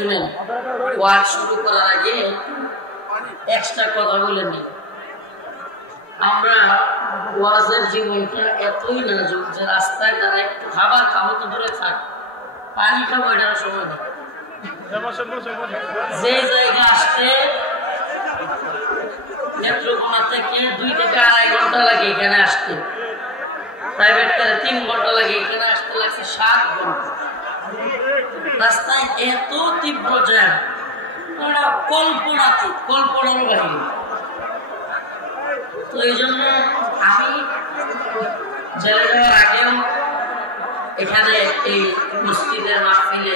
শুনেন, ওয়াজ শুরু করার আগে এক্সট্রা কথা বলে নিই। আমরা ওয়াজের জীবনটা এতই নাজুক যে রাস্তায় তারা একটু খাবার খাবো তো দূরে থাক, পানি খাবো এটার সময় নেই। যে জায়গা আসতে নেত্রকোনা থেকে 2 থেকে 2.5 ঘন্টা লাগে এখানে আসতে, প্রাইভেট কারে 3 ঘন্টা লাগে, এখানে আসতে লাগছে 7 ঘন্টা। রাস্তায় এত তীব্র জ্যাম, কল্পনার বাহিনী। তো এই জন্য আমি জেলে যাওয়ার আগেও এখানে এই মসজিদের মাহফিলে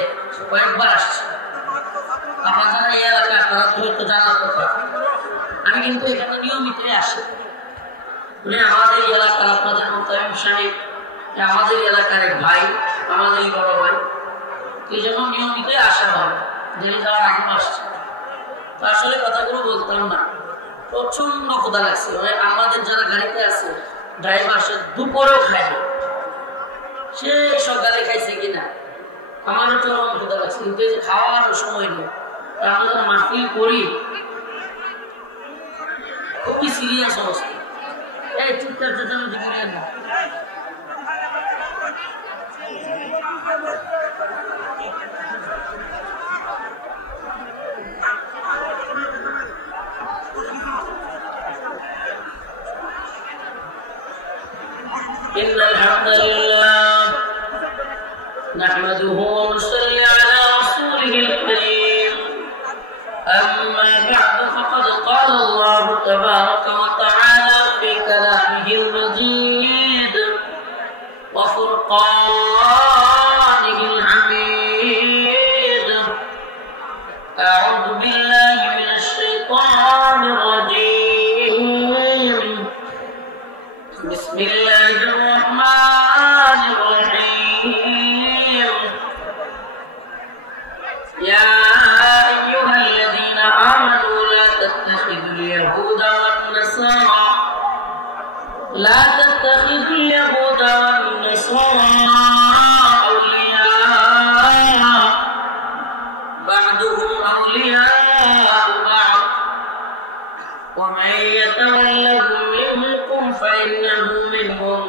কয়েকবার আসছি। আপনার যারা এই এলাকা তারা তো জানার কথা, আমি কিন্তু এখানে নিয়মিত আসি। উনি আমাদের এলাকার, আপনাদের মোতায়েম সাহেব আমাদের এলাকার এক ভাই, আমাদেরই বড় ভাই, এই জন্য নিয়মিত আসা হয়। জেলে যাওয়ার আগে আসছে। তো আসলে কথাগুলো বলতাম না, প্রচন্ড ক্ষুধা লাগছে। আমাদের যারা গাড়িতে আছে ড্রাইভার, সে দুপুরেও খায় না, সে সকালে খাইছে কিনা। আমারও চরম ক্ষুধা লাগছে, কিন্তু এই যে খাওয়ার সময় নেই। আমরা যারা মাহফিল করি খুবই সিরিয়াস অবস্থা। এই চিৎকার চেঁচামেচি করেন না। إن الحمد لله نحمده ونصلي على رسوله الكريم أما بعد فقد قال الله تبارك وتعالى في كلامه المجيد وفرقانه الحميد أعوذ بالله من الشيطان الرجيم بسم الله الرحمن الرحيم يا أيها الذين آمنوا لا تتخذوا اليهود والنصارى أولياء بعضهم أولياء بعض ومن يتولهم منكم فإنه منهم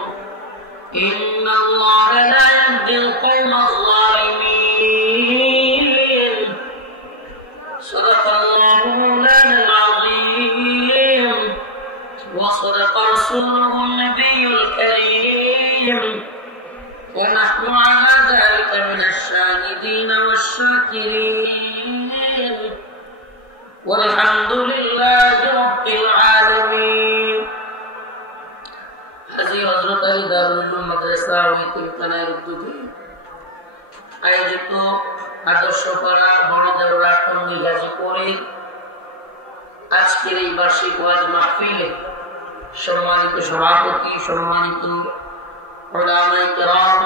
إن الله لا يهدي القوم الظالمين صدق الله مولانا العظيم وصدق رسوله النبي الكريم ونحن على ذلك من الشاهدين والشاكرين والحمد لله رب العالمين হাজী হযরত আলী দারুল উলুম মাদ্রাসা ও ইতিমখানার উদ্যোগে আয়োজিত আদর্শপাড়া বড়দেউরা টঙ্গী গাজীপুরে আজকের এই বার্ষিক ওয়াজ মাহফিলে সম্মানিত সভাপতি, সম্মানিত উলামায়ে কেরাম,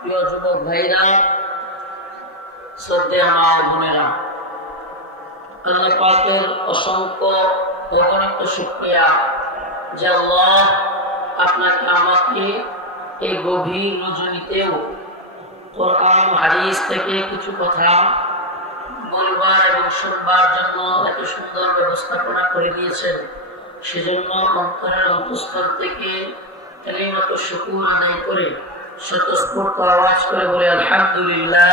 প্রিয় যুবক ভাইরা, শ্রদ্ধেয় মা বোনেরা, আল্লাহ পাকের অসংখ্য অগণিত শুকরিয়া যে আল্লাহ আপনাকে আমাকে এই গভীর রজনীতেও কোরআন হাদিস থেকে কিছু কথা বলবার এবং শুনবার জন্য এত সুন্দর ব্যবস্থাপনা করে দিয়েছেন। সেজন্য অন্তরের অন্তঃস্থল থেকে কালিমাত শুকর আদায় করে স্বতঃস্ফূর্ত আওয়াজ করে বলে আলহামদুলিল্লাহ।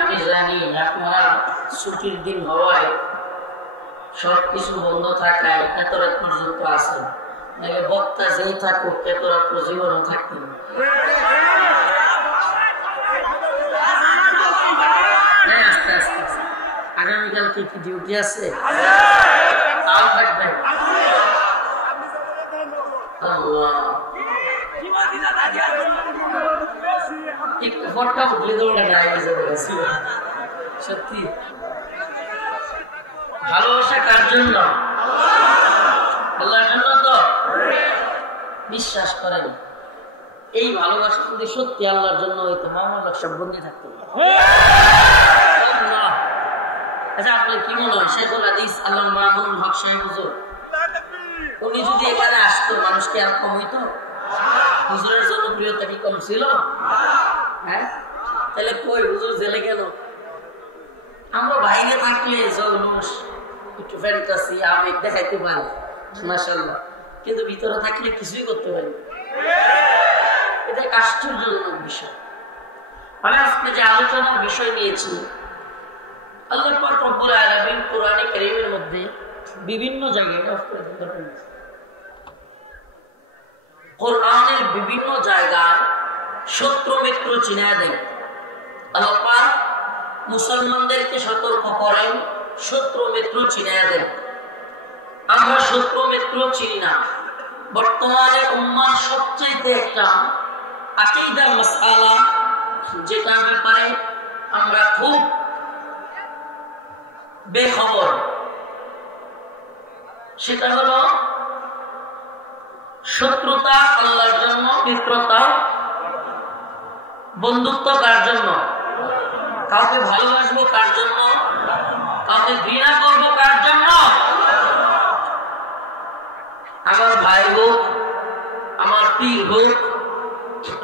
আমি জানি আপনারা ছুটির দিন হওয়ায় সবকিছু বন্ধ থাকায় এত রাত পর্যন্ত আছেন, বক্তা যেই থাকুক এত রাত জীবনও থাকতেন। আস্তে আস্তে আগামীকাল কি ডিউটি আছে? তাও থাকবেন। সত্যি ভালোবাসা কার জন্য? আল্লাহর জন্য। তো বিশ্বাস করেন, এই ভালোবাসা যদি সত্যি আল্লাহর জন্য হইতো মামলা সব বন্ধে থাকতো। আচ্ছা, আপনার কি মনে হয় শেখুল হাদিস আল্লামা মামুনুল হক সাহেব হুজুর, উনি যদি এখানে আসতো মানুষ কি আর কম হইতো? হুজুরের জনপ্রিয়তা কি কম ছিল? হ্যাঁ, তাহলে কই হুজুর জেলে কেন? আমরা বাইরে থাকলে জৌলুস একটু ফ্যান্টাসি আবেগ দেখাইতে পারি মাশাআল্লাহ, কিন্তু ভিতরে থাকলে কিছুই করতে পারি। এটা এক আশ্চর্যজনক বিষয়। আমি আজকে যে আলোচনার বিষয় নিয়েছি, আল্লাহ পাক রব্বুল আলামিন কোরআনে কারীমের মধ্যে বিভিন্ন জায়গায় কোরআনের বিভিন্ন জায়গায় শত্রু মিত্র চিনায় দেয়। আল্লাহ পাক মুসলমানদেরকে সতর্ক করেন, শত্রু মিত্র চিনায় দেন। আমরা শত্রু মিত্র চিনি না। বর্তমানে উম্মার সবচেয়ে একটা আকীদার মাসআলা, যেটার ব্যাপারে আমরা খুব বেখবর, সেটা হলো শত্রুতা আল্লাহর জন্য, মিত্রতা বন্ধুত্ব কার জন্য? কাউকে ভালোবাসবো কার জন্য? কাউকে ঘৃণা করবো কার জন্য? আমার ভাই হোক, আমার পীর হোক,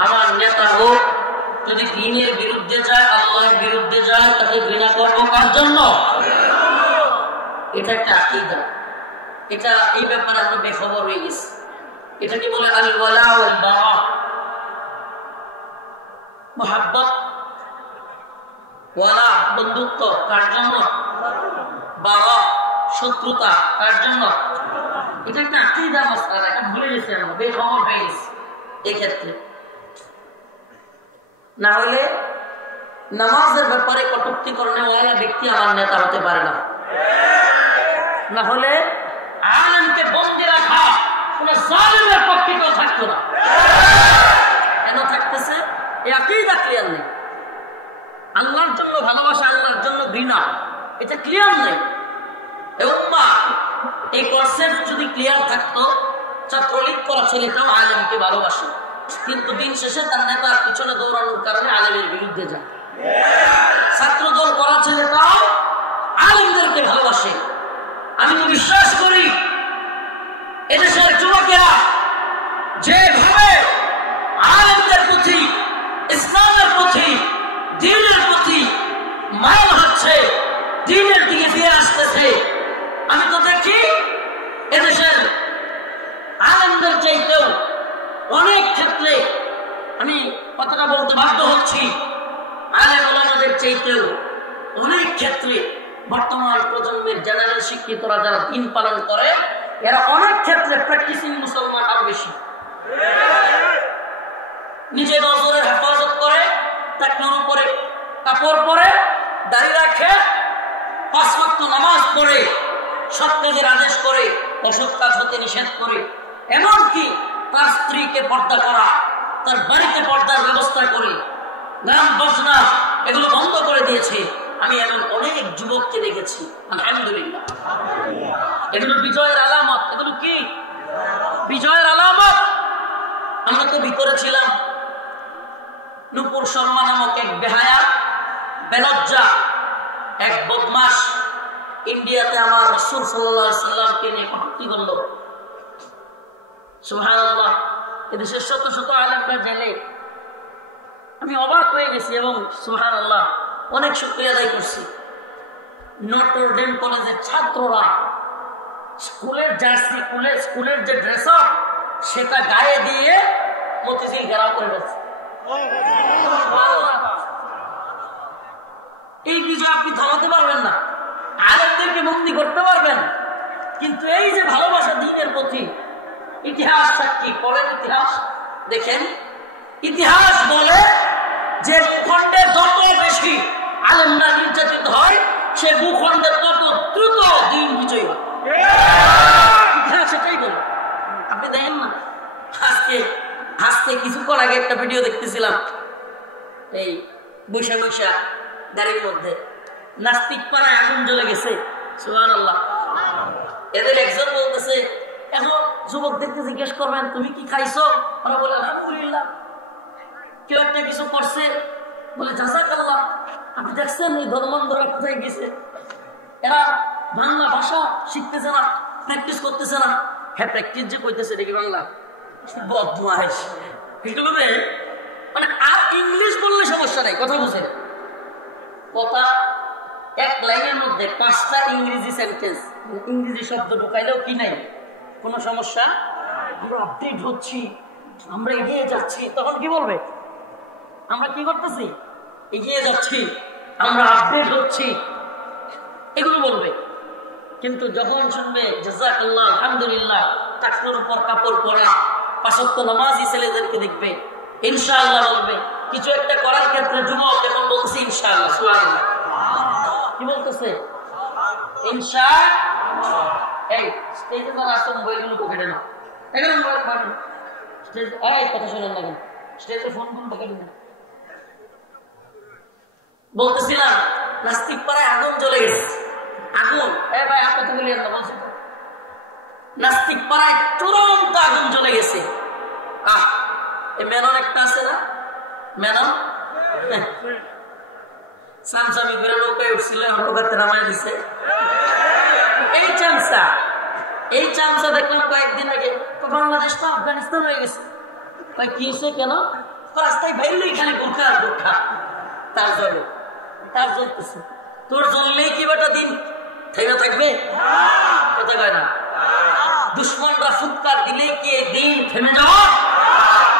আমার নেতা হোক, যদি দ্বীনের বিরুদ্ধে যায়, আল্লাহর বিরুদ্ধে যায়, তাকে ঘৃণা করবো কার জন্য? এটা একটা আকীদা। এটা এই ব্যাপারে আমরা বেখবর হয়ে গেছি। এটাকে বলে আল ওয়ালা ওয়াল বারা, মুহাব্বত, ওয়ালা বন্ধুত্ব কার জন্য, বারা শত্রুতা কার জন্য। এটা একটা আকীদা মাসআলা, এটা ভুলে গেছি আমরা, বেখবর হয়ে গেছি এই ক্ষেত্রে। না হলে নামাজের ব্যাপারে কটূক্তি করনেওয়ালা ব্যক্তি আমার নেতা হতে পারে না। না হলে আলেমকে বন্দী রাখা কোন জালিমের পক্ষে কেউ থাকতো না। কেন থাকতেছে? এই আকীদা ক্লিয়ার নেই। আল্লাহর জন্য ভালোবাসা, আল্লাহর জন্য ঘৃণা, এটা ক্লিয়ার নেই। এই কনসেপ্ট যদি ক্লিয়ার থাকতো, ছাত্রলীগ করা ছেলেটাও আলেমকে ভালোবাসে, কিন্তু দিন শেষে তার নেতার পিছনে দৌড়ানোর কারণে আলেমের বিরুদ্ধে যায়। ছাত্র দল করা ছেলেটাও আলেমদেরকে ভালোবাসে। আমি তো বিশ্বাস করি এদেশের যুবকেরা যেভাবে আলেমদের প্রতি, ইসলামের প্রতি, দ্বীনের প্রতি মাইল হচ্ছে, দ্বীনের দিকে ফিরে আসতেছে, আমি তো দেখি এদেশের আলেমদের চাইতেও অনেক ক্ষেত্রে, আমি কথাটা বলতে বাধ্য হচ্ছি, আলেম ওলামাদের চাইতেও অনেক ক্ষেত্রে বর্তমান প্রজন্মের জেনারেল শিক্ষিতরা যারা দিন পালন করে, এরা অনেক ক্ষেত্রে প্র্যাকটিসিং মুসলমান আরো বেশি। নিজে নজরের হেফাজত করে, তাকবীর উপরে কাপড় পরে, দাড়ি রাখে, 5 ওয়াক্ত নামাজ পড়ে, সৎ কাজের আদেশ করে, অসৎ কাজ হতে নিষেধ করে, এমনকি তার স্ত্রীকে পর্দা করা, তার বাড়িতে পর্দার ব্যবস্থা করে, গান বাজনা এগুলো বন্ধ করে দিয়েছে। আমি এমন অনেক যুবককে দেখেছি, আলহামদুলিল্লাহ। এগুলো বিজয়ের আলামত। এগুলো কি বিজয়ের আলামত? আমরা তো ভিতরে ছিলাম, নূপুর শর্মা নামক এক বেহায়া, বেলজ্জা, এক বদমাস ইন্ডিয়াতে আমার রাসূল সাল্লাল্লাহু আলাইহি সাল্লামকে নিয়ে কটূক্তি করলো। সুবহানাল্লাহ। এদেশের শত শত আলেমরা জেলে। আমি অবাক হয়ে গেছি এবং সুবহানাল্লাহ অনেক শুকরিয়া আদায় করছি। নটর ডেম কলেজের ছাত্ররা স্কুলের জার্সি, স্কুলের যে ড্রেস আপ, সেটা গায়ে দিয়ে মতিঝিল ঘেরাও করে গেছে। এই বিজয় আপনি থামাতে পারবেন না, আলেমদেরকে মুক্তি করতে পারবেন, কিন্তু এই যে ভালোবাসা দ্বীনের প্রতি, ইতিহাস সাক্ষী, পরের ইতিহাস দেখেন। ইতিহাস বলে যে ভূখণ্ডে যত বেশি আলেমরা নির্যাতিত হয়, সে ভূখণ্ডে তত দ্রুত দ্বীন বিজয়ী। ইতিহাস সেটাই বলে। আপনি দেখেন না, আজকে কিছুক্ষণ আগে একটা ভিডিও দেখতেছিলাম, এই বৈশা গাড়ির মধ্যে নাস্তিক পাড়ায় আগুন জ্বলে গেছে। সুবহানাল্লাহ। এদের একজন বলতেছে, এখন যুবকদেরকে জিজ্ঞেস করবেন তুমি কি খাইছো? ওরা বলে আলহামদুলিল্লাহ। কেউ একটা কিছু করছে, বলে জাযাকাল্লাহ। আপনি দেখছেন এই ধর্মান্ধরা কোথায় গেছে? এরা বাংলা ভাষা শিখতেছে না, প্র্যাকটিস করতেছে না। হ্যাঁ, প্র্যাকটিস যে করতেছে দেখি বাংলা বদমাইশ। এগুলো মানে আর ইংলিশ বললে সমস্যা নাই, কথা বুঝে কথা এক লাইনের মধ্যে 5টা ইংরেজি সেন্টেন্স, ইংরেজি শব্দ ঢুকাইলেও কি নাই, কোনো সমস্যা। আমরা আপডেট হচ্ছি, আমরা এগিয়ে যাচ্ছি, তখন কি বলবে? আমরা কি করতেছি? এগিয়ে যাচ্ছি, আমরা আপডেট হচ্ছি, এগুলো বলবে। কিন্তু যখন শুনবে জাযাকাল্লাহ, আলহামদুলিল্লাহ, টাকনোর উপর কাপড় পরা 5 ওয়াক্ত নামাজি ছেলেদেরকে দেখবে, ইনশাআল্লাহ বলবে। কিছু একটা করার ক্ষেত্রে যুবক এখন বলছে ইনশাআল্লাহ, সুবহানাল্লাহ। কি বলতেছে? ইনশাআল্লাহ। এই স্টেজে যারা আছেন বইগুলো পকেটে না, এখানে স্টেজ, এই কথা শুনেন না, স্টেজে ফোনগুলো পকেটে না। বলতেছিলাম নাস্তিক পাড়ায় আগুন জ্বলে গেছে, আগুন। এই ভাই আর কথা বলি না, বলছি নাস্তিক পাড়ায় চূড়ান্ত আগুন জ্বলে গেছে। এই মেনন একটা আছে না, মেনন সামসামি করে নৌকায় উঠছিল, নৌকাতে নামাই দিছে। এই চামচা দেখলাম কয়েকদিন আগে, বাংলাদেশ তো আফগানিস্তান হয়ে গেছে। কি হচ্ছে কেন? রাস্তায় বাইরেই খালি গোর্খা গোর্খা, তার জলে তার জ্বলতেছে। তোর জ্বললেই কি বেটা দিন থেমে থাকবে? কথা কয় না। দুশ্মনরা ফুৎকার দিলে কি দিন থেমে যাও?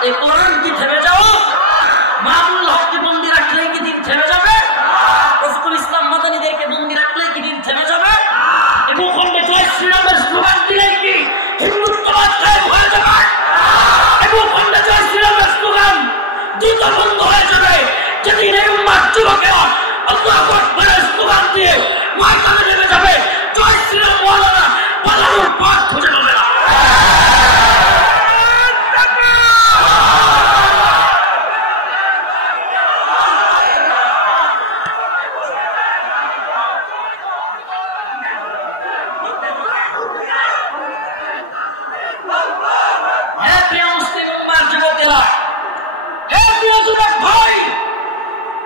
এই কোরআন কি থেমে যাও? মাহবুবুল হককে বন্দি রাখলে কি দিন থেমে যাবে? রফিকুল ইসলাম মাদানীদেরকে বন্দি রাখলে কি দিন থেমে যাবে? এবং খন্ডে জয় শ্রীরামের স্লোগান দিলে কি হিন্দুত্ববাদ গায়েব হয়ে যাবে? এবং খন্ডে জয় শ্রীরামের স্লোগান দ্রুত বন্ধ হয়ে যাবে যেদিন এই উম্মার যুবকেরা আল্লাহু আকবারের স্লোগান দিয়ে ময়দানে নেমে যাবে। জয় শ্রীরাম বলে না, পালানোর পথ খুঁজে পাবে না।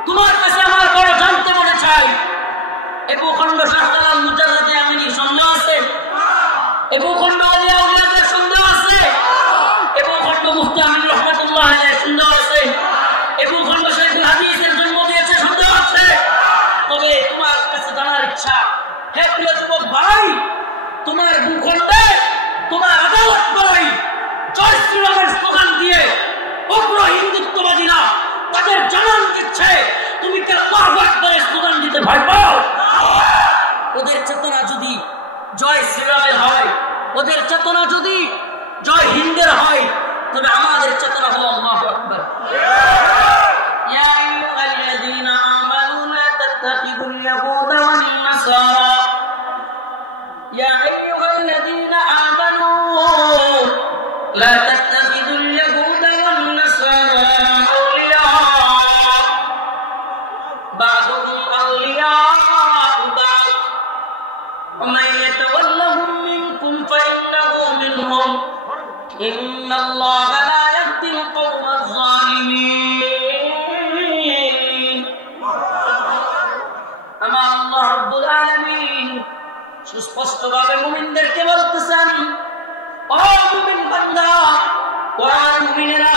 তোমার কাছে আমার বড় জানতে মনে চাই, এ ভূখণ্ড শাহজালাল মুজাদ্দিদে আমিনী সন্দেহ আছে? এ ভূখণ্ড আলিয়া উলিয়াদের সন্দেহ আছে? এ ভূখণ্ড মুফতি আমিন রহমাতুল্লাহ আলাইহির সন্দেহ আছে? এ ভূখণ্ড শাইখুল হাদিসের জন্ম দিয়েছে সন্দেহ আছে? তবে তোমার কাছে জানার ইচ্ছা, হে প্রিয় যুবক ভাই, তোমার ভূখণ্ডে তোমার আদালত করাই জয় শ্রীরামের স্লোগান দিয়ে উগ্র হিন্দুত্ববাদীরা তাদের জানান দিচ্ছে, তুমি কি আল্লাহু আকবারের স্লোগান দিতে ভয় পাও? ওদের চেতনা যদি জয় শ্রীরামের হয়, ওদের চেতনা যদি জয় হিন্দের হয়, তবে আমাদের চেতনা হলো আল্লাহু আকবার। ইয়া আইয়ুহাল্লাযীনা আমানু লা তাত্তাখিযুল ইয়াহুদা ওয়ান নাসারা, ইয়া আইয়ুহাল্লাযীনা আমানু লা তাত্তাখিযুল ইয়াহুদা ওয়ান নাসারা আউলিয়া বা'দুহুম আউলিয়া বা'দ ওয়া মান ইয়াতাওয়াল্লাহুম মিনকুম ফাইন্নাহু মিনহুম ইন্নাল্লাহা লা ইয়াহদিল কওমাজ যালিমিন। আমার আল্লাহ রাব্বুল আলামিন সুস্পষ্টভাবে মুমিনদেরকে বলতেছেন, ও মুমিন বান্দা, ও মুমিনেরা,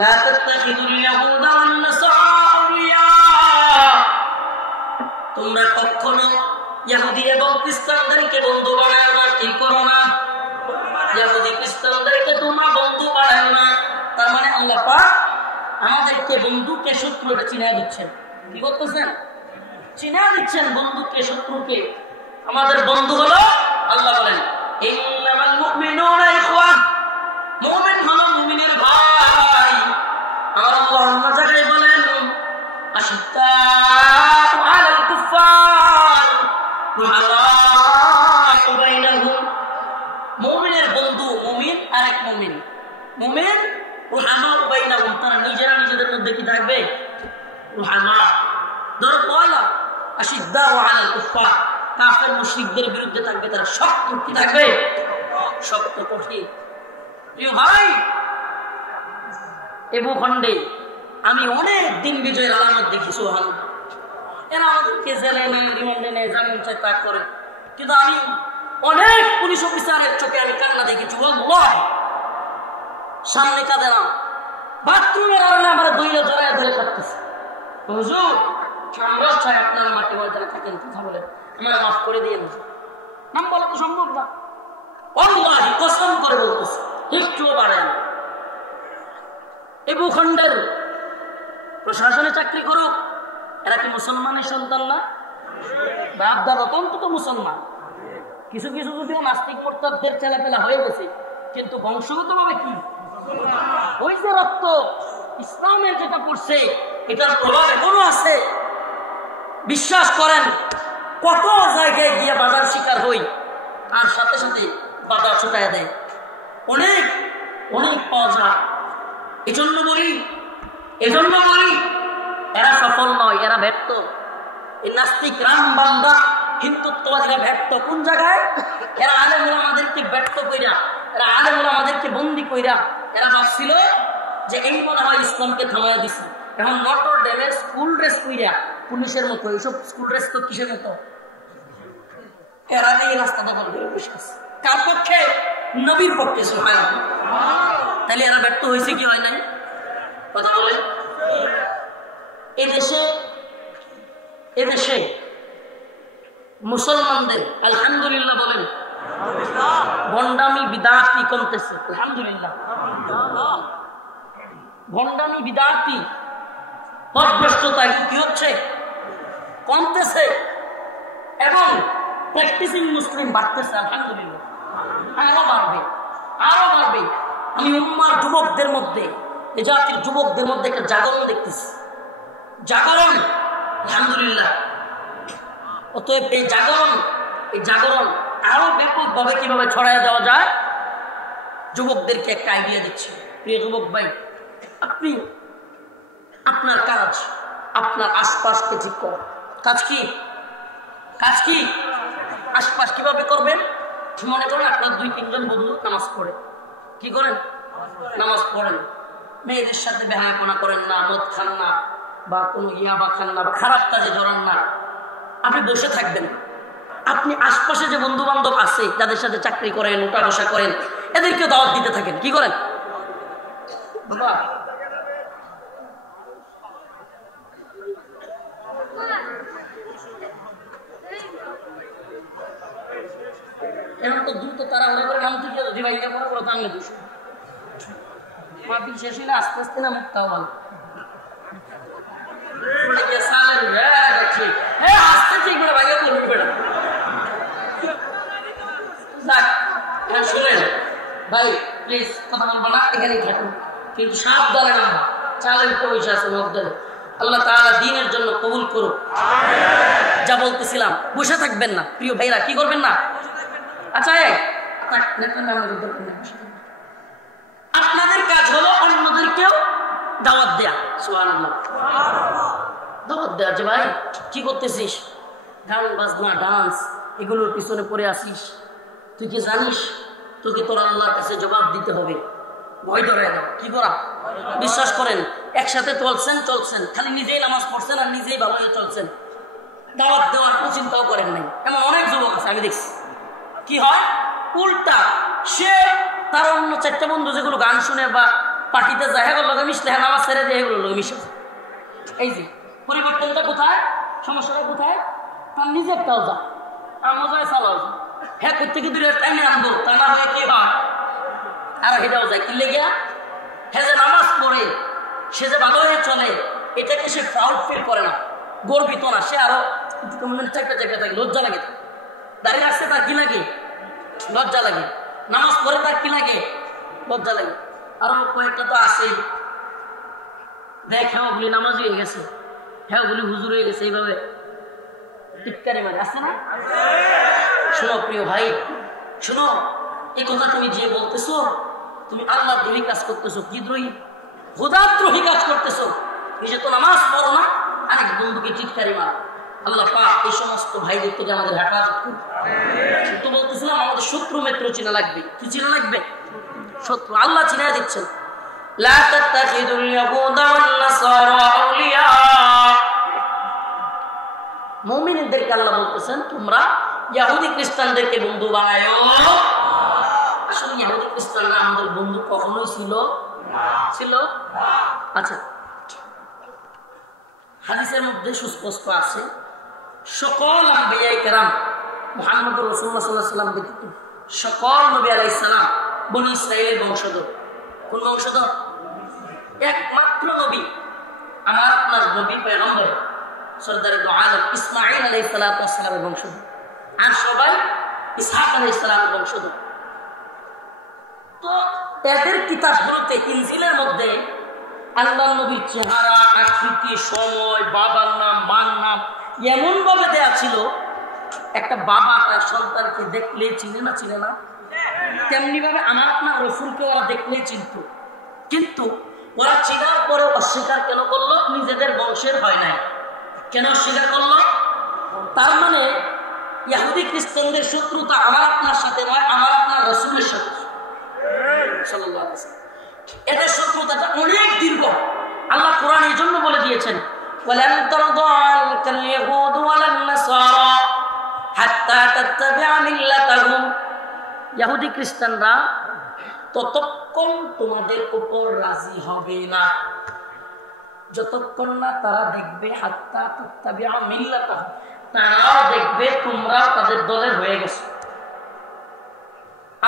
লা তাত্তাখিযুল ইয়াহুদা ওয়ান নাসারা আউলিয়া, তোমরা কখনো ইহুদি এবং খ্রিস্টানদেরকে বন্ধু বানায় না। কি করো না? ইহুদি খ্রিস্টানদেরকে তোমরা বন্ধু বানায় না। তার মানে আল্লাহ পাক আমাদেরকে বন্ধুকে শত্রুকে চিনা দিচ্ছেন। কি করতেছেন? চিনা দিচ্ছেন বন্ধুকে শত্রুকে। আমাদের বন্ধু হলো আল্লাহ বলেন, ইন্নামাল মুমিনুনা ইখওয়া, মুমিন হলো মুমিনের ভাই। আর আল্লাহ অন্য জায়গায় বলেন, আশিদ্দাউ আলাল কুফফার রুহামাউ বাইনাহুম, মুমিনের বন্ধু মুমিন আরেক মুমিন, মুমিন রুহামাউ বাইনাহুম, তারা নিজেরা নিজেদের মধ্যে কি থাকবে? রুহামা। ধরো বলা আশিদ্দাউ আলাল কুফফার, কাফের মুশরিকদের বিরুদ্ধে থাকবে তারা শক্ত। কি থাকবে? শক্ত কঠিন। প্রিয় ভাই, এ ভূখণ্ডে আমি অনেক দিন বিজয়ের আলামত দেখি। সুবহানাল্লাহ, এরা আমাদেরকে জেলে নেয়, রিমান্ডে নেয়, জামিন চায়, তা করে। কিন্তু আমি অনেক পুলিশ অফিসারের চোখে আমি কান্না দেখেছি। আল্লাহ, সামনে কাঁদে না, বাথরুমের আড়ালে আমার দইলে জড়ায় ধরে কাটতেছে। হুজুর সম্ভব চাই আপনার মাটি ময়দানে থাকেন, কথা বলেন, আমরা মাফ করে দিয়ে নাম বলা তো সম্ভব না। আল্লাহি কসম করে বলতেছে একটুও বাড়ে না। এই ভূখণ্ডের প্রশাসনে চাকরি করুক, এরা কি মুসলমানের সন্তান না? বাপ দাদা অন্তত মুসলমান। কিছু কিছু যদিও নাস্তিক প্রত্যাদের ছেলেপেলা হয়ে গেছে, কিন্তু বংশগত ভাবে কি ওই যে রক্ত ইসলামের যেটা করছে এটার প্রভাব এখনো আছে। বিশ্বাস করেন কত জায়গায় গিয়ে বাজার শিকার হই, আর সাথে সাথে বাজার ছুটায় দেয়, অনেক অনেক পাওয়া যায়। এজন্য বলি এরা সফল নয়, এরা ব্যর্থ। এই নাস্তিক রাম বান্দা হিন্দুত্ববাদীরা ব্যর্থ কোন জায়গায়? এরা আলেমুল আমাদেরকে ব্যর্থ কইরা, এরা আলেমুল আমাদেরকে বন্দি কইরা এরা ভাবছিল যে এই মনে হয় ইসলামকে থামাইয়া দিছে। এখন নটর ডেমের স্কুল ড্রেস কইরা পুলিশের মতো, এইসব স্কুল ড্রেস তো কিসের মতো, এরা এই রাস্তা দখল করে বসে আছে। কার পক্ষে? নবীর পক্ষে। সুবহানাল্লাহ। তাহলে এরা ব্যর্থ হয়েছে কি হয় নাই? কথা বলে। এদেশে মুসলমানদের আলহামদুলিল্লাহ বলেন ভণ্ডামি বিদাতি কমতেছে। আলহামদুলিল্লাহ। ভণ্ডামি বিদাতি পথভ্রষ্টতা কি হচ্ছে? কমতেছে, এবং প্র্যাকটিসিং মুসলিম বাড়তেছে। আলহামদুলিল্লাহ। আরো বাড়বে। আমি উম্মার যুবকদের মধ্যে, এ জাতির যুবকদের মধ্যে একটা জাগরণ দেখতেছি। জাগরণ, আলহামদুলিল্লাহ। অতএব এই জাগরণ আরো ব্যাপকভাবে কিভাবে ছড়ায় দেওয়া যায়, যুবকদেরকে একটা আইডিয়া দিচ্ছি। প্রিয় যুবক ভাই, আপনি আপনার কাজ, আপনার আশপাশকে ঠিক করেন। কাজ কি আশপাশ কিভাবে করবেন? মনে করেন আপনার 2-3 জন বন্ধু নামাজ পড়ে, কি করেন? নামাজ পড়েন। মেয়েদের সাথে বেহায়াপনা করেন না, মদ খান না, বা কোনো ইয়াবা খান না, বা খারাপ কাজে জড়ান না। আপনি বসে থাকবেন। আপনি আশপাশে যে বন্ধু বান্ধব আছে, যাদের সাথে চাকরি করেন, উঠা বসা করেন, এদেরকে দাওয়াত দিতে থাকেন। কি করেন? বাবা এখন তো দ্রুত তারা ওরা করে নাম থেকে যদি ভাইয়া করে বলো তাহলে দোষ। মাটি শেষ হলে আস্তে আস্তে না মুক্তাও ভালো। শুনেন ভাই, প্লিজ কথা বলবো না, এখানেই থাকুন, কিন্তু সাবধানে না। চালের পয়সা আছে মধ্যে। আল্লাহ তাআলা দ্বীনের জন্য কবুল করুক। যা বলতেছিলাম, বসে থাকবেন না প্রিয় ভাইরা। কি করবেন না? আচ্ছা, আপনাদের কাজ হলো অন্যদেরকেও দাওয়াত দেয়া। সুবহানাল্লাহ। দাওয়াত দেয়া যে ভাই কি করতেছিস, গান বাজনা ডান্স এগুলোর পিছনে পড়ে আসিস, তুই কি জানিস তোকে তোর আল্লাহর কাছে জবাব দিতে হবে। ভয় ধরে না। কি করা? বিশ্বাস করেন একসাথে চলছেন, খালি নিজেই নামাজ পড়ছেন আর নিজেই ভালো হয়ে চলছেন, দাওয়াত দেওয়ার চিন্তাও করেন নাই। এমন অনেক যুবক আছে আমি দেখছি। কি হয়? উল্টা সে তার অন্য 4টা বন্ধু যেগুলো গান শুনে বা পার্টিতে যায়, এগুলো লোক মিশলে নামাজ ছেড়ে দিয়ে এগুলো লোক মিশে। এই যে পরিবর্তনটা কোথায়, সমস্যাটা কোথায়? তার নিজেরটাও যা আর মজায় চালাও যা। হ্যাঁ, করতে কি দূরের টাইমে আনবো, তা না হয়ে কি হয় আর হেটাও যায়। কি লেগে? হ্যাঁ, যে নামাজ পড়ে, সে যে ভালো হয়ে চলে, এটাকে সে প্রাউড ফিল করে না, গর্বিত না। সে আরো চাকরি থাকে, লজ্জা লাগে। দাঁড়িয়ে আসছে তার কি লাগে? লজ্জা লাগে। নামাজ পড়ে তার কি লাগে? লজ্জা লাগে। আরো কয়েকটা তো আছে, দেখ হ্যাঁ বলি নামাজ হয়ে গেছে, হ্যাঁ বলি হুজুর হয়ে গেছে, এইভাবে টিটকারি মানে আসছে না? শোনো প্রিয় ভাই, শোনো, এই কথা তুমি যে বলতেছো, তুমি আল্লাহ দ্রোহী কাজ করতেছো। কি দ্রোহী? খোদার দ্রোহী কাজ করতেছো। নিজে তো নামাজ পড়ো না, আরেক বন্ধুকে টিটকারি মার। আল্লাহ পাক এই সমস্ত ভাইদের থেকে আমাদের হেফাজত করুন। তো বলতেছিলাম আমাদের শত্রু মিত্র চিনা লাগবে। কি চিনা লাগবে? শত্রু আল্লাহ চিনা দিচ্ছেন। লা তাত্তাখিদুল ইয়াহুদা ওয়ান নাসারা আউলিয়া। মুমিনদেরকে আল্লাহ বলতেছেন তোমরা ইহুদি খ্রিস্টানদেরকে বন্ধু বানায়ো। আসলে ইহুদি খ্রিস্টানরা আমাদের বন্ধু কখনোই ছিল ছিল? আচ্ছা, হাদিসের মধ্যে সুস্পষ্ট আছে সকল আম্বিয়ায়ে কেরাম মুহাম্মদ রাসূলুল্লাহ সাল্লাল্লাহু আলাইহি ওয়াসাল্লাম ব্যতীত সকল নবী আলাইহিস সালাম বনী ইসরাঈলের বংশধর। কোন বংশধর? একমাত্র নবী আমার আপনার নবী পয়গম্বর সরদারে দু আলম ইসমাঈল আলাইহিস সালাতু ওয়াস সালামের বংশধর, আর সবাই ইসহাক আলাইহিস সালামের বংশধর। তো এদের কিতাবগুলোতে ইনজিলের মধ্যে আল্লাহর নবীর চেহারা, আকৃতি, সময়, বাবার নাম, মার নাম এমন ভাবে দেয়া ছিল একটা বাবা তার সন্তানকে দেখলেই চিনে না, চিনে না, তেমনি ভাবে আমার আপনার রসুলকে ওরা দেখলেই চিনত। কিন্তু ওরা চিনার পরে অস্বীকার কেন করলো? নিজেদের বংশের হয় নাই। কেন অস্বীকার করলো? তার মানে ইহুদি খ্রিস্টানদের শত্রুতা আমার আপনার সাথে নয়, আমার আপনার রসুলের সাথে। এদের শত্রুতাটা অনেক দীর্ঘ। আল্লাহ কোরআন এই জন্য বলে দিয়েছেন, ওয়ালান তারদা আনকাল ইয়াহুদ ওয়ালান নাসারা হাত্তা তাত্তাবিআ মিল্লাতাহুম। ইহুদি খ্রিস্টানরা ততক্ষণ তোমাদের উপর রাজি হবে না যতক্ষণ না তারা দেখবে হাত্তা তাত্তাবিআ মিল্লাতাহুম, তারাও দেখবে তোমরাও তাদের দলের হয়ে গেছো।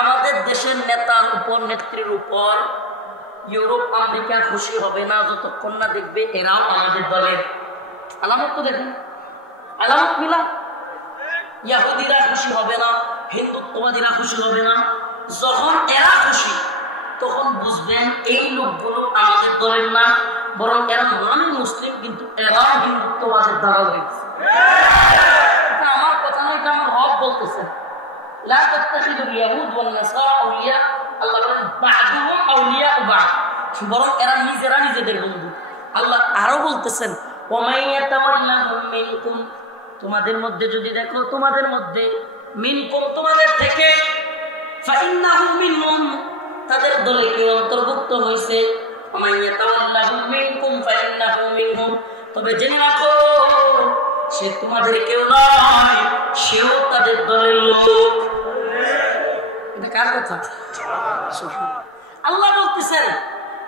আমাদের দেশের নেতার উপর, নেত্রীর উপর ইউরোপ আমেরিকা খুশি হবে না যতক্ষণ না দেখবে এরাও আমাদের দলের। আলামত তো দেখুন, আলামত মিলা। ইহুদিরা খুশি হবে না, হিন্দুত্ববাদীরা খুশি হবে না। যখন এরা খুশি তখন বুঝবেন এই লোকগুলো আমাদের দলের না, বরং এরা নন মুসলিম, কিন্তু এরাও হিন্দুত্ববাদের দ্বারা হয়েছে। আমার কথা নয়, এটা আমার হক বলতেছে। লা তাত্তাখিযুল ইয়াহুদ ওয়ান নাসারা আউলিয়া, আল্লাহ বলেন বা'দুহুম আউলিয়া বা'দ, বরং এরা নিজেরা নিজেদের বন্ধু। আল্লাহ আরো বলতেছেন ওয়া মান ইয়াতাওয়াল্লাহুম মিনকুম, তোমাদের মধ্যে যদি দেখো, তোমাদের মধ্যে, মিনকুম তোমাদের থেকে, ফাইন্নাহুম মিনহুম তাদের দলে কেউ অন্তর্ভুক্ত হয়েছে। ওয়া মান ইয়াতাওয়াল্লাহুম মিনকুম ফাইন্নাহু মিনহুম, তবে জেনে রাখো সে তোমাদের কেউ নয়, সেও তাদের দলের লোক। এটা কার কথা? আল্লাহ বলতেছেন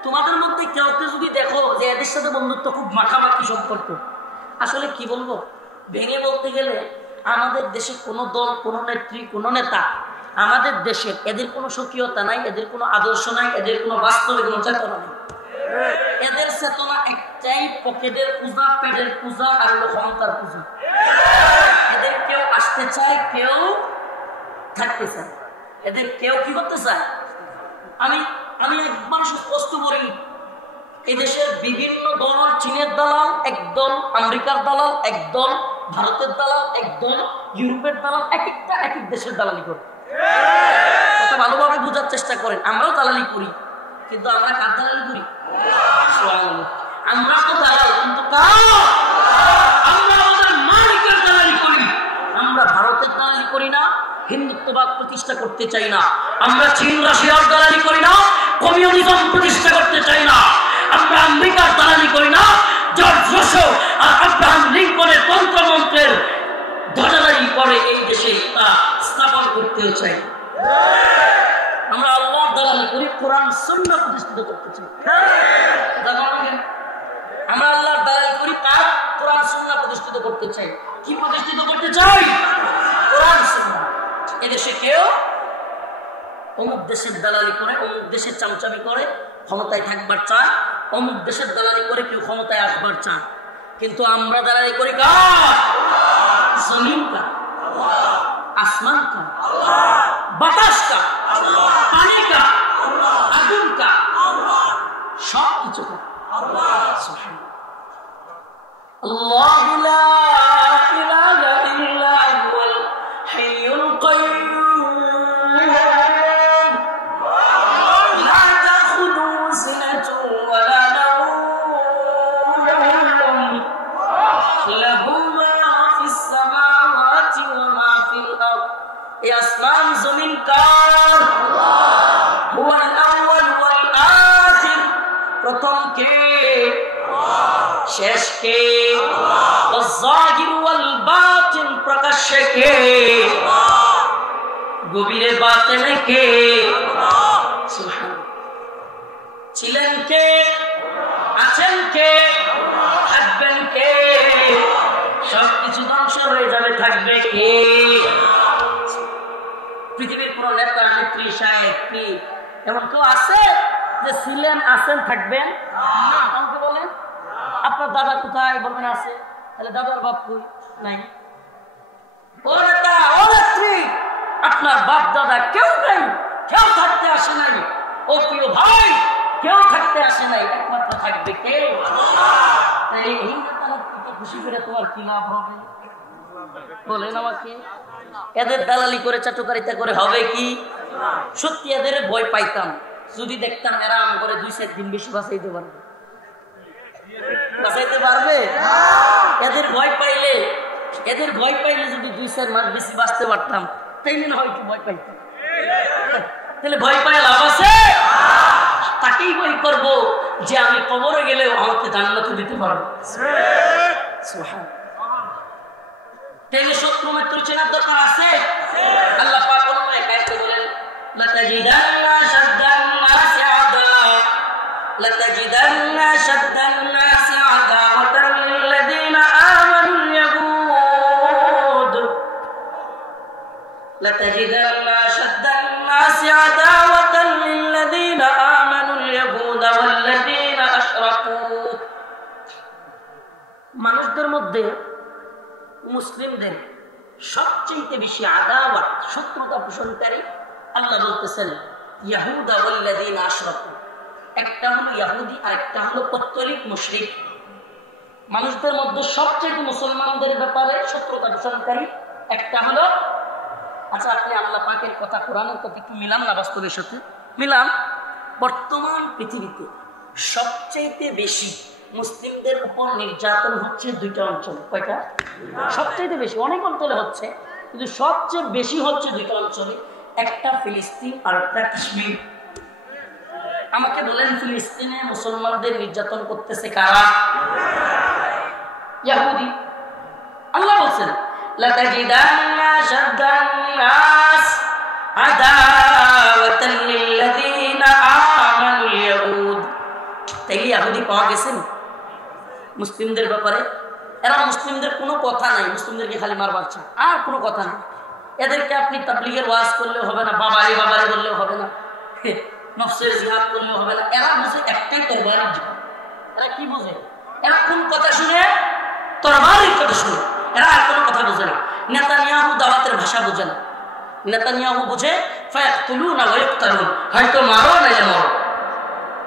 তোমাদের মধ্যে কেউকে যদি দেখো যে এদের সাথে বন্ধুত্ব খুব মাখামাখি সম্পর্ক, আসলে কি বলবো, ভেঙে বলতে গেলে আমাদের দেশে কোনো দল, কোনো নেত্রী, কোনো নেতা আমাদের দেশের, এদের কোনো স্বকীয়তা নাই, এদের কোনো আদর্শ নাই, এদের কোনো বাস্তবে কোনো চেতনা নেই। এদের চেতনা একটাই, পকেটের পূজা, পেটের পূজা, আর ক্ষমতার পূজা। এদের কেউ আসতে চায়, কেউ থাকতে চায়, এদের কেউ কি করতে চায়। আমি একবার স্পষ্ট বলি, এই দেশের বিভিন্ন দল, চীনের দালাল একদল, আমেরিকার দালাল একদল, ভারতের দালাল একদল, ইউরোপের দালাল, এক একটা এক এক দেশের দালালি করে। কত ভালোভাবে বোঝার চেষ্টা করেন, আমরাও দালালি করি, কিন্তু আমরা কার দালালি করি? আমরা তো দালাল, কিন্তু আমরা আমাদের মালিকের দালালি করি। আমরা ভারতের দালালি করি না, হিন্দুত্ববাদ প্রতিষ্ঠা করতে চাই না। আমরা চীন রাশিয়ার দালালি করি না, কমিউনিজম প্রতিষ্ঠা করতে চাই না। আমরা আমেরিকার দালালি করি না, জর্জ রসো আর আব্রাহাম লিঙ্কনের তন্ত্রমন্ত্রের ধ্বজাদারি করে এই দেশে তা স্থাপন করতেও চাই। আমরা আল্লাহর দালালি করি, কোরআন সুন্নাহ প্রতিষ্ঠিত করতে চাই। আমরা আল্লাহর দালালি করি, তার কোরআন সুন্নাহ প্রতিষ্ঠিত করতে চাই। কি প্রতিষ্ঠিত করতে চাই? কোরআন সুন্নাহ। এদেশে কেউ অমুক দেশের দালালি করে, অমুক দেশের চামচামি করে ক্ষমতায় থাকবার চান, অমুক দেশের দালালি করে কেউ ক্ষমতায় আসবার চান। কিন্তু আমরা দালালি করি কার? জমিন কা, আসমান কা, বাতাস কা, পানি কা, আগুন কা, সব কিছু কা। আল্লাহু লা ইলাহা ইল্লা হুয়াল হাইয়ুল কাইয়্যুম লা তাখুযুহু সিনাতুন ওয়া লা নাওম লাহু মা ফিস সামাওয়াতি ওয়া মা ফিল আরদ। এই আসমান জমিন কার? আল্লাহ। হুয়াল আউয়াল ওয়াল আখির, প্রথম কে? শেষ কে? প্রকাশ্যে কে? গভীরে বাতেনে কে? ছিলেন কে, আছেন কে, থাকবেন কে? সবকিছু ধ্বংস হয়ে যাবে, থাকবে কে? পৃথিবীর কোন নেতা, নেত্রী, শায়েখ, পীর এমন কেউ আছে যে ছিলেন, আছেন, থাকবেন? আমাকে বলেন, আপনার দাদা কোথায়? বলবেন আছে। তাহলে দাদার বাপ কই? নাই। ও নেতা, ও নেত্রী, আপনার বাপ দাদা কেউ নেই, কেউ থাকতে আসে নাই। ও প্রিয় ভাই, কেউ থাকতে আসে নাই, একমাত্র থাকবে কে? এই নেতা নেত্রীকে খুশি করে তোমার কি লাভ হবে? বলেন আমাকে। এদের দালালি করে, চাটুকারিতা করে হবে কি? সত্যি এদের ভয় পাইতাম যদি দেখতাম এরা আম করে 2-4 দিন বেশি বাঁচাইতে পারবে। বাঁচাইতে পারবে? এদের ভয় পাইলে, এদের ভয় পাইলে যদি 2-4 মাস বেশি বাঁচতে পারতাম তাইলে না হয়তো ভয় পাইতাম। তাহলে ভয় পায় লাভ আছে? তাকেই ভয় করব যে আমি কবরে গেলেও আমাকে জান্নাতে দিতে পারবো। তাইলে শত্রু মিত্র চেনার দরকার আছে। আল্লাহ পাক কোরআনে কায়েতে বলেন, লাতাজিদান্না শাদ্দান নাসি আদাওয়া, লাতাজিদান্না শাদ্দান নাসি আদাওয়াতান লিল্লাযিনা আমানুল ইয়াহুদ, লাতাজিদান্না শাদ্দান নাসি আদাওয়াতান লিল্লাযিনা আমানুল ইয়াহুদ ওয়াল্লাযিনা আশরাকু। মানুষদের মধ্যে মুসলিমদের সবচেয়ে বেশি আদাওয়াত, শত্রুতা পোষণকারী আল্লাহ বলতেছেন ইয়াহুদা ওয়াল্লাযিনা আশরাকু। একটা হলো ইহুদি আর একটা হলো পৌত্তলিক মুশরিক। মানুষদের মধ্যে সবচেয়ে মুসলমানদের ব্যাপারে শত্রুতা পোষণকারী একটা হলো, আচ্ছা আপনি আল্লাহ পাকের কথা, কোরআনের কথা একটু মিলান না বাস্তবের সাথে? মিলান। বর্তমান পৃথিবীতে সবচেয়ে বেশি মুসলিমদের উপর নির্যাতন হচ্ছে 2টা অঞ্চলে। কয়টা? সবচেয়ে বেশি। অনেক অঞ্চলে হচ্ছে, কিন্তু সবচেয়ে বেশি হচ্ছে 2টা অঞ্চলে। একটা ফিলিস্তিন আর একটা কাশ্মীর। আমাকে বলেন, ফিলিস্তিনে মুসলমানদের নির্যাতন করতেছে কারা? ইহুদি। আল্লাহ বলছেন লাতাজিদান্না শাদ্দান নাস আদাওয়াতান লিল্লাযিনা আমানুল ইয়াহুদ। তাইলে ইহুদি পাওয়া গেছেন মুসলিমদের ব্যাপারে। এরা মুসলিমদের কোনো কথা নাই, মুসলিমদেরকে খালি মারবার চায়, আর কোনো কথা নেই। এদেরকে আপনি তাবলীগের ওয়াজ করলেও হবে না, বাবারে বাবারে বললেও হবে না, নফসের জিহাদ করলেও হবে না। এরা বুঝে একটাই তরবারির জিহাদ। এরা কি বুঝে? এরা কোন কথা শুনে? তরবারির কথা শুনে। এরা আর কোনো কথা বুঝে না। নেতানিয়াহু দাওয়াতের ভাষা বুঝে না। নেতানিয়াহু বুঝে ফায়াকতুলুনা ওয়া ইকতালুন, হয়তো মারো নাইলে মরো।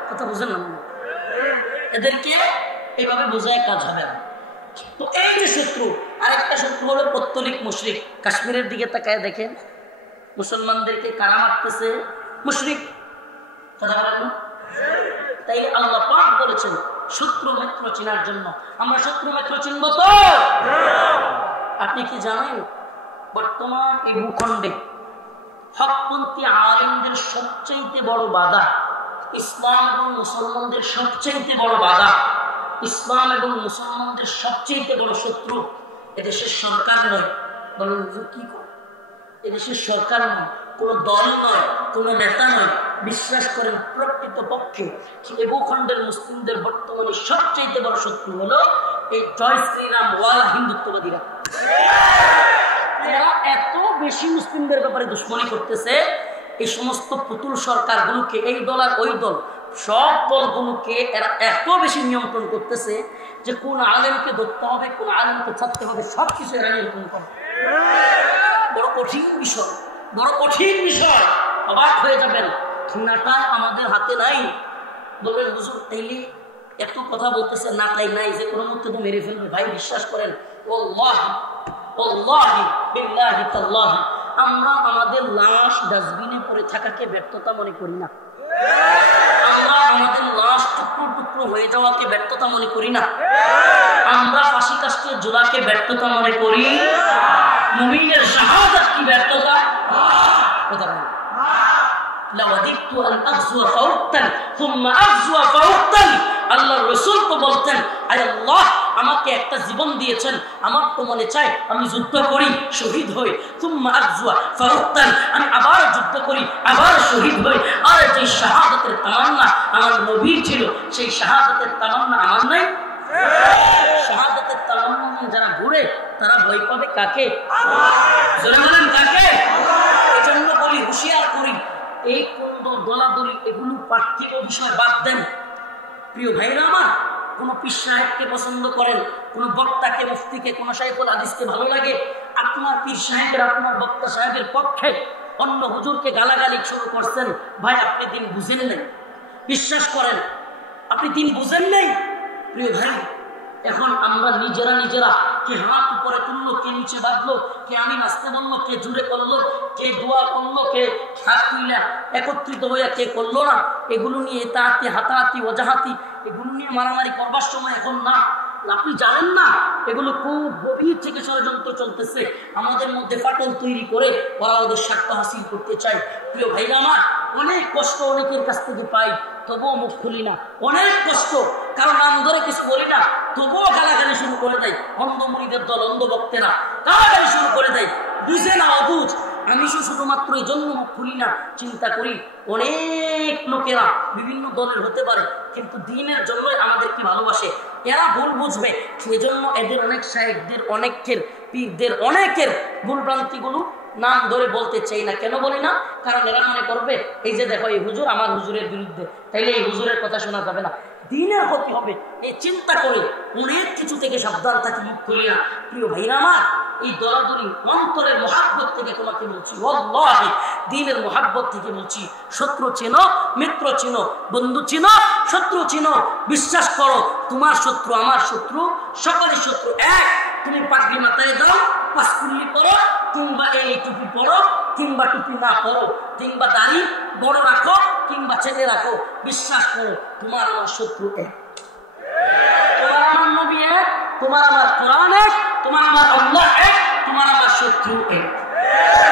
কথা বুঝেন না? এদেরকে এইভাবে বোঝায় কাজ হবে না। তো এই যে শত্রু, আরেকটা শত্রু হলো পৌত্তলিক মুশরিক। কাশ্মীরের দিকে তাকায় দেখেন, মুসলমানদেরকে কারা মারতেছে? মুশরিক। কথা বলেন না? তাইলে আল্লাহ পাক বলেছেন শত্রু মিত্র চেনার জন্য। আমরা শত্রু মিত্র চিনব তো? আপনি কি জানেন বর্তমান এই ভূখণ্ডে হকপন্থী আলেমদের সবচেয়ে বড় বাধা, ইসলাম এবং মুসলমানদের সবচেয়ে বড় বাধা, ইসলাম এবং মুসলমানদের সবচেয়ে বড় শত্রু এদেশের সরকার নয়। বলেন কি করে? এদেশের সরকার নয়, কোনো দল নয়, কোনো নেতা নয়। বিশ্বাস করেন প্রকৃত পক্ষে এই ভূখণ্ডের মুসলিমদের বর্তমানে সবচেয়ে বড় শত্রু হলো এই জয় শ্রীরাম ওয়ালা হিন্দুত্ববাদীরা। এরা এত বেশি মুসলিমদের ব্যাপারে দুশ্মনী করতেছে, এই সমস্ত পুতুল সরকারগুলোকে, এই দল আর ওই দল, সব দলগুলোকে এরা এত বেশি নিয়ন্ত্রণ করতেছে যে কোন আলেমকে ধরতে হবে, কোন আলেমকে ছাড়তে হবে, সবকিছু এরা নিয়ন্ত্রণ করে। বড় কঠিন বিষয়, বড় কঠিন বিষয়। অবাক হয়ে যাবেন, নাটাই আমাদের হাতে নাই। বলবেন হুজুর তাইলে এত কথা বলতেছে, নাটাই নাই, যে কোনো মুহূর্তে তো মেরে ফেলবে। ভাই বিশ্বাস করেন, ওয়াল্লাহি ওয়াল্লাহি বিল্লাহি তাল্লাহি, আমরা আমাদের লাশ ডাস্টবিনে পড়ে থাকাকে ব্যর্থতা মনে করি না। আমরা আমাদের লাশ টুকরো টুকরো হয়ে যাওয়াকে ব্যর্থতা মনে করি না। আমরা ফাঁসি কাস্টের জোড়াকে ব্যর্থতা মনে করি। মুমিনের শাহাদাত কি ব্যর্থতা? কথা বলেন। লাওয়াদিতু আন আগজুয়া ফাউক্তাল থুম্মা আগজুয়া ফাউক্তাল। আল্লাহর রাসূল তো বলতেন, আয় আল্লাহ আমাকে একটা জীবন দিয়েছেন, আমার তো মনে চায় আমি যুদ্ধ করি, শহীদ হই। থুম্মা আগজুয়া ফাউক্তাল, আমি আবার যুদ্ধ করি, আবার শহীদ হই। আর যে শাহাদাতের তামান্না আমার গভীর ছিল, সেই শাহাদাতের তামান্না আমার নাই? শাহাদাতের তামান্না যারা ঘুরে তারা ভয় পাবে কাকে? জোরে বলেন কাকে? এজন্য বলি হুঁশিয়ার করি, এই কুন্দ দলাদলি এগুলো পার্থিব বিষয় বাদ দেন। প্রিয় ভাইরা আমার, কোন পীর সাহেবকে পছন্দ করেন, কোন বক্তাকে, মুফতিকে, কোন শাইখুল হাদিসকে ভালো লাগে, আপনার পীর সাহেবের, আপনার বক্তা সাহেবের পক্ষে অন্য হুজুরকে গালাগালি শুরু করছেন, ভাই আপনি দিন বুঝেন নাই। বিশ্বাস করেন আপনি দিন বুঝেন নাই। প্রিয় ভাই, এখন আমরা নিজেরা কে হাত উপরে তুললো, কে নিচে বাঁধলো, কে আমি নাচতে বললো, কে জুড়ে করলো, কে দোয়া করলো, কে হাত তুইলা একত্রিত হইয়া কে করলো না, এগুলো নিয়ে এতাহাতি, হাতাহাতি, ওজাহাতি, এগুলো নিয়ে মারামারি করবার সময় এখন না। আপনি জানেন না এগুলো খুব গভীর থেকে ষড়যন্ত্র চলতেছে, আমাদের মধ্যে ফাটল তৈরি করে ওরা ওদের স্বার্থ হাসিল করতে চায়। প্রিয় ভাইরা আমার, অনেক কষ্ট অনেকের কাছ থেকে পাই, তবুও মুখ খুলি না। অনেক কষ্ট, কারণ নাম ধরে কিছু বলি না, তবুও গালাগালি শুরু করে দেয়। অন্ধ মুড়িদের দল, অন্ধ ভক্তেরা গালাগালি শুরু করে দেয়, বুঝে না, অবুঝ। আমি শুধুমাত্র এই জন্য মুখ খুলি না, চিন্তা করি অনেক লোকেরা বিভিন্ন দলের হতে পারে, কিন্তু দিনের জন্য আমাদেরকে ভালোবাসে, এরা ভুল বুঝবে। সেজন্য এদের অনেক শায়েখদের, অনেকের পীরদের, অনেকের ভুল ভ্রান্তিগুলো নাম ধরে বলতে চাই না। কেন বলি না? কারণ এরা মনে করবে এই যে দেখো এই হুজুর আমার হুজুরের বিরুদ্ধে, তাইলে এই হুজুরের কথা শোনা যাবে না, দিনের ক্ষতি হবে, এই চিন্তা করে অনেক কিছু থেকে সাবধান থাকি, মুখ খুলি না। প্রিয় ভাইরা আমার, এই দলাদলি অন্তরের মহাব্বত থেকে তোমাকে বলছি, ওয়াল্লাহি দিনের মহাব্বত থেকে বলছি, শত্রু চিনো, মিত্র চিনো, বন্ধু চিনো, শত্রু চিনো। বিশ্বাস করো তোমার শত্রু আমার শত্রু, সকলের শত্রু এক। তুমি পাগড়ি মাথায় দাও, পাঁচকুল্লি করো, কিংবা এই টুপি পরো, কিংবা টুপি না পরো, কিংবা দাড়ি বড় রাখো, কিংবা ছেলে রাখো, বিশ্বাস করো তোমার আমার শত্রু এক। তোমার আমার নবী এক, তোমার আমার কোরআন এক, তোমার আমার আল্লাহ এক, তোমার আমার শত্রু এক।